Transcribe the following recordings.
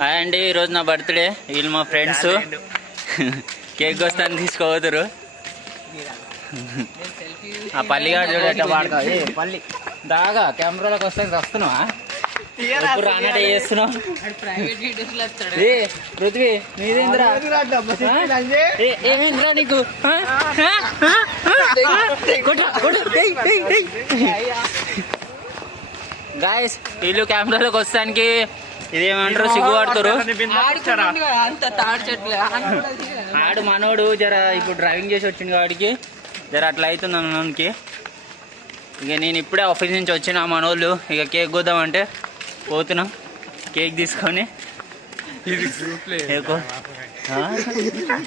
Hi అండి, ఈరోజు నా బర్త్డే. వీళ్ళు మా ఫ్రెండ్స్. కేక్ వస్తాను తీసుకోవద్దురు. ఆ పల్లిగాడు చూడట వాడతా పల్లి దాగా కెమెరాలోకి వస్తాను వస్తున్నావా? ఎప్పుడు రానట్టు చేస్తున్నావు? పృథ్వీ నీదేంద్రా? ఏమేంద్రా నీకు? గాయస్ వీళ్ళు కెమెరాలోకి వస్తానికి ఇదేమంటారు సిగ్గుపడుతారు. ఆడు మనోడు జర ఇప్పుడు డ్రైవింగ్ చేసి వచ్చింది వాడికి జర అట్లా అవుతుంది అన్నకి. ఇక నేను ఇప్పుడే ఆఫీస్ నుంచి వచ్చిన మనోళ్ళు ఇక కేక్ కోద్దామంటే పోతున్నాం. కేక్ తీసుకొని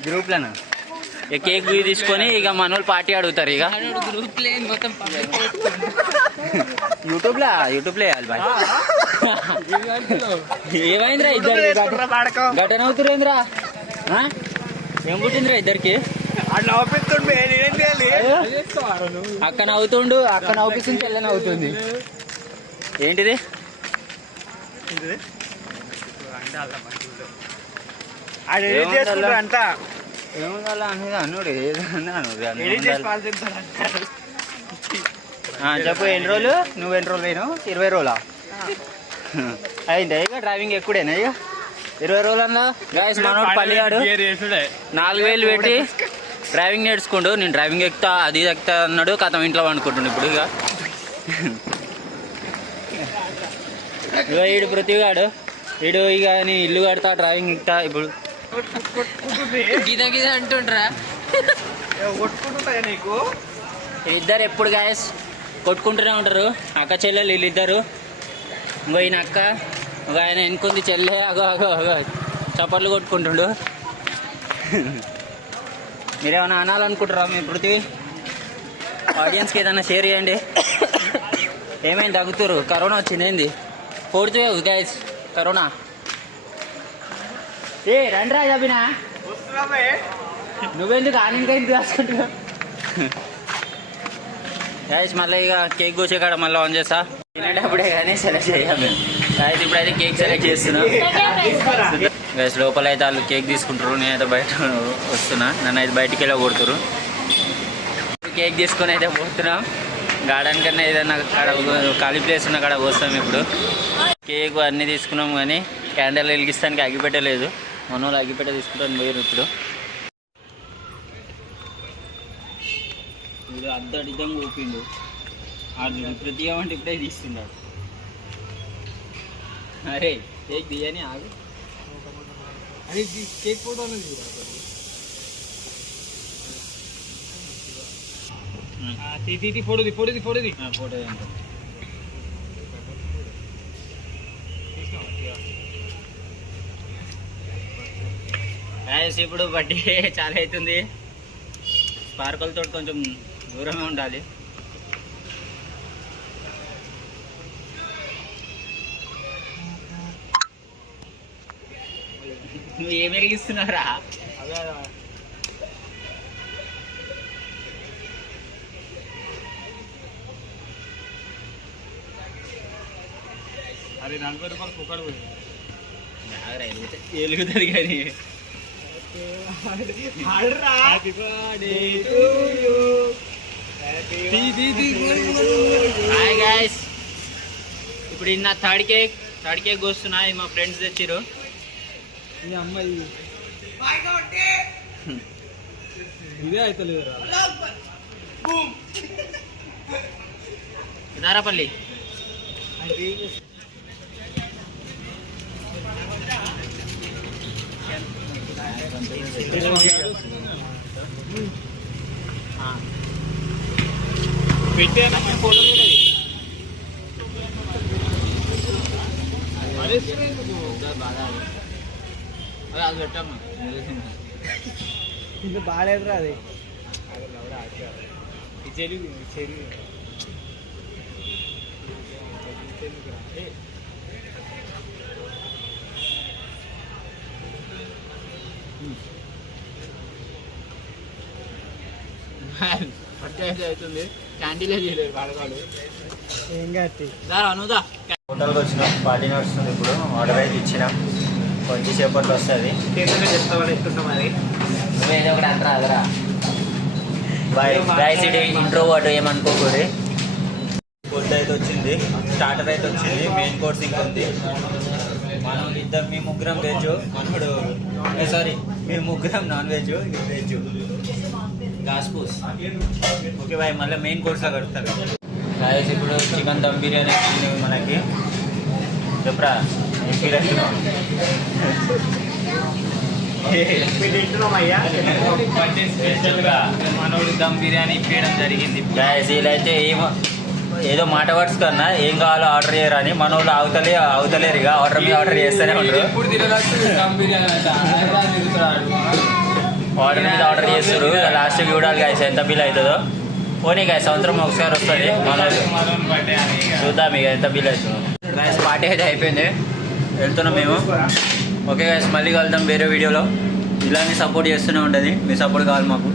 గ్రూప్లోనా ఇక కేక్ తీసుకొని ఇక మనోళ్ళు పార్టీ అడుగుతారు. ఇక యూట్యూబ్లో వేయాలి బాయ్. ఏమైందిరా ఇద్దరికి ఘటన అవుతురేంద్రా? ఏం పుట్టిందిరా ఇద్దరికి? అక్క నవ్వుతుండు, అక్క నవ్వుపిస్తుంది, చెల్లెని అవుతుంది. ఏంటిది? ఏముందా అనేది అనుడు ఏదన్నా చెప్పు. ఎన్ని రోజులు నువ్వు ఎన్ని రోజులు పోయినావు? 20 రోజులా అయిందా? ఇక డ్రైవింగ్ ఎక్కుడేనా? ఇక 20 రోజులన్నా. గాయస్ మనోడు పల్లిగాడు 4000 పెట్టి డ్రైవింగ్ నేర్చుకోండు. నేను డ్రైవింగ్ ఎక్కుతా అది ఎక్కుతా అన్నాడు. కథం ఇంట్లో అనుకుంటుండు ఇప్పుడు. ఇక వీడు పృథ్వీగాడు వీడు ఇక నీ ఇల్లు కడతా డ్రైవింగ్ ఎక్కుతా ఇప్పుడు గిద అంటుండ్రా. ఇద్దరు ఎప్పుడు గాయస్ కొట్టుకుంటూనే ఉంటారు. అక్క చెల్లెలు వీళ్ళిద్దరు. ఇంకో ఈయన అక్క, ఒక ఆయన ఎన్నుకుంది చెల్లె. అగో అగో అగో చప్పట్లు కొట్టుకుంటుండు. మీరేమైనా అనాలనుకుంటారా మీ పృథ్వీ? ఆడియన్స్కి ఏదైనా షేర్ చేయండి. ఏమైంది తగ్గుతారు? కరోనా వచ్చింది ఏంది? 4th wave guys corona. రండి రా చెప్పినా నువ్వెందుకు ఆనందగా ఇంటికి రాసుకుంటున్నావు? గైస్ మళ్ళీ ఇక కేక్ కోసే కాడ మళ్ళీ ఆన్ చేస్తా. తినేటప్పుడే కానీ సెలెక్ట్ చేయాలి గైస్. ఇప్పుడైతే కేక్ సెలెక్ట్ చేస్తున్నా గైస్. లోపల అయితే వాళ్ళు కేక్ తీసుకుంటారు, నేనైతే బయట వస్తున్నా. నన్ను అయితే బయటికి వెళ్ళి కొడుతురు. కేక్ తీసుకొని అయితే పోతున్నాం. గార్డెన్ కన్నా ఏదైనా అక్కడ ఖాళీ ప్లేస్ ఉన్న కాడ పోస్తాం. ఇప్పుడు కేక్ అన్నీ తీసుకున్నాం కానీ క్యాండిల్ వెలిగిస్తానికి అగ్గిపెట్టలేదు. మన వాళ్ళు అగ్గిపెట్ట తీసుకుంటాను పోయారు. ఇప్పుడు ఇది అద్దడిద్దంగా ఊపిండు. అది ప్రతి ఏమంటే ఇప్పుడే తీస్తున్నాడు. అరే కేక్ తీయని ఆగు. అది కేక్ ఫోటో ఫోటోది ఇప్పుడు బర్త్డే చాలా అవుతుంది. స్పార్కల్తో కొంచెం దూరమే ఉండాలి. నువ్వు ఏం వెలిగిస్తున్నారా? అది 40 రూపాయలు కుక్కడు ఎలుగుతుంది కానీ హాయ్ గాయ్స్. ఇప్పుడు ఇన్న థర్డ్ కేక్ వస్తున్నా. మా ఫ్రెండ్స్ తెచ్చిరు. ఈ అమ్మాయి ఇదే అవుతలేదు. దారాపల్లి పెట్టేనా ఫోటో అది పెట్టమ్మా. ఇంకా బాగాలేదురా అది. చెరువు పట్టేసి అవుతుంది. క్యాంటీన్లో చేయలేదు వాడకాలు. ఏం కాదు హోటల్కి వచ్చినాం. పార్టీ నడుస్తుంది ఇప్పుడు. ఆర్డర్ అయితే ఇచ్చినాం. కొంచెం సేపట్లో వస్తుంది. చెప్తామని ఎట్లుంటాం మరి. నువ్వేదో ఒకటి అంటారా అదరా బాయ్ గాయస్. ఇది ఇంట్రోవర్ట్ ఏమనుకోకూడదు. ఫుడ్ అయితే వచ్చింది, స్టార్టర్ అయితే వచ్చింది, మెయిన్ కోర్స్ ఇంకా ఉంది. మనోడు ఇద్దరు, మీ ముగ్గురం వెజ్, మనోడు సారీ మీ ముగ్గురం నాన్ వెజ్, వెజ్ గాస్పూస్. ఓకే బాయ్, మళ్ళీ మెయిన్ కోర్స్లో కడతారు గాయస్. ఇప్పుడు చికెన్ దమ్ బిర్యానీ వచ్చింది మనకి. చెప్పరా ఏం బిర్యానీ మనోడు దమ్ బిర్యానీ ఇప్పేయడం జరిగింది గాయస్. వీళ్ళైతే ఏదో మాట వర్డ్స్ కన్నా ఏం కావాలో ఆర్డర్ చేయరని మనోళ్ళు అవుతలేరు ఇక ఆర్డర్ మీద ఆర్డర్ చేస్తూనే ఉంటారు. ఆర్డర్ మీద ఆర్డర్ చేస్తారు. లాస్ట్ చూడాలి గాయస్ ఎంత బిల్ అవుతుందో. పోనీ గాయస్ సంవత్సరం ఒకసారి వస్తుంది మనోళ్ళు, చూద్దాం ఇక ఎంత బిల్ అవుతుందో. గాయస్ పార్టీ అయితే అయిపోయింది, వెళ్తున్నాం మేము. ఓకే గాయస్, మళ్ళీ కలుద్దాం వేరే వీడియోలో. ఇలానే సపోర్ట్ చేస్తూనే ఉంటుంది, మీ సపోర్ట్ కావాలి మాకు.